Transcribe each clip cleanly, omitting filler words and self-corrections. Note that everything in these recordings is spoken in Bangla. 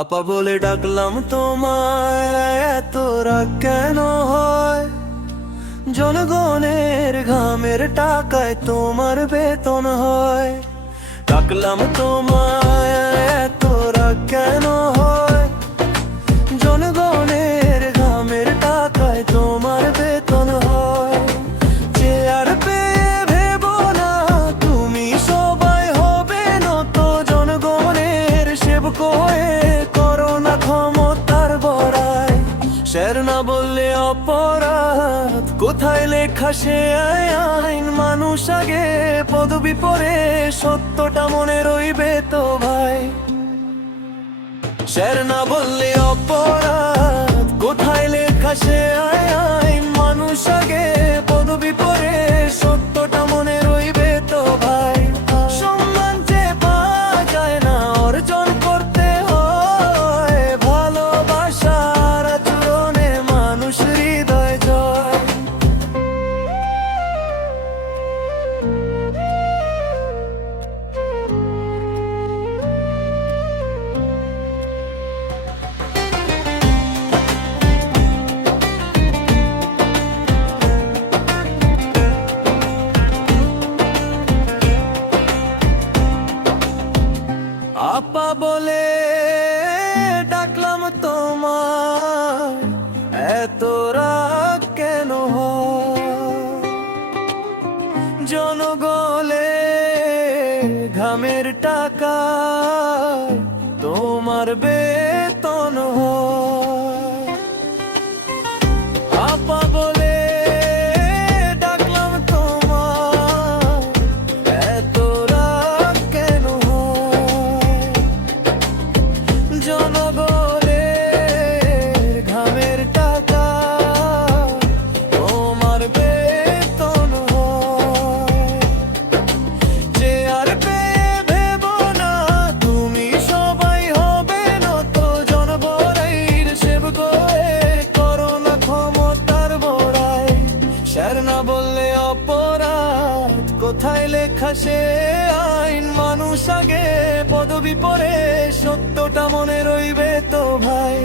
আপা বলে ডাকলাম তোমায়, এত রাগ কেন হয়? জনগণের ঘামের টাকায় তোমার বেতন হয়। ডাকলাম তোমায়, এত রাগ কেন হয়? জনগণের ঘামের টাকায় তোমার বেতন হয়। চেয়ার পেয়ে ভেবো না তুমি সবাই হবে নত, জনগণের সেবক হয়ে করো না ক্ষমতার বড়াই। শের না বললে অপরাধ, কোথায় লেখা সে আইন? মানুষ আগে পদবি পরে, সত্যটা মনে রইবে তো ভাই। শের না বললে অপরাধ, কোথায় লেখা সে আইন? মানুষ আগে পদবি পরে, সত্যটা মনে রইবে তো ভাই। সম্মান যে পাওয়া যায় না, অর্জন করতে হয় ভালোবাসার আচরণে মানুষ হৃদয় জয়। আপা বলে ডাকলাম তোমায়, এত রাগ কেন হয়? জনগণে ঘামের টাকা তোমার বেতন হয়। আপা বলে ডাকলাম তোমায়, এত রাগ কেন হয়? জনগণের ঘামের টাকা তোমার বেতন হয়। চেয়ার পেয়ে ভেবো না তুমি সবাই হবে নত, জনগণের সেবক হয়ে করো না ক্ষমতার বড়াই। শের না বললে অপরাধ, কোথায় লেখা সে আইন? মানুষ আগে পদবি পরে, সত্যটা মনে রইবে তো ভাই।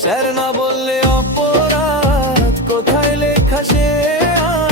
শের না বললে অপরাধ, কোথায় লেখা সে আইন?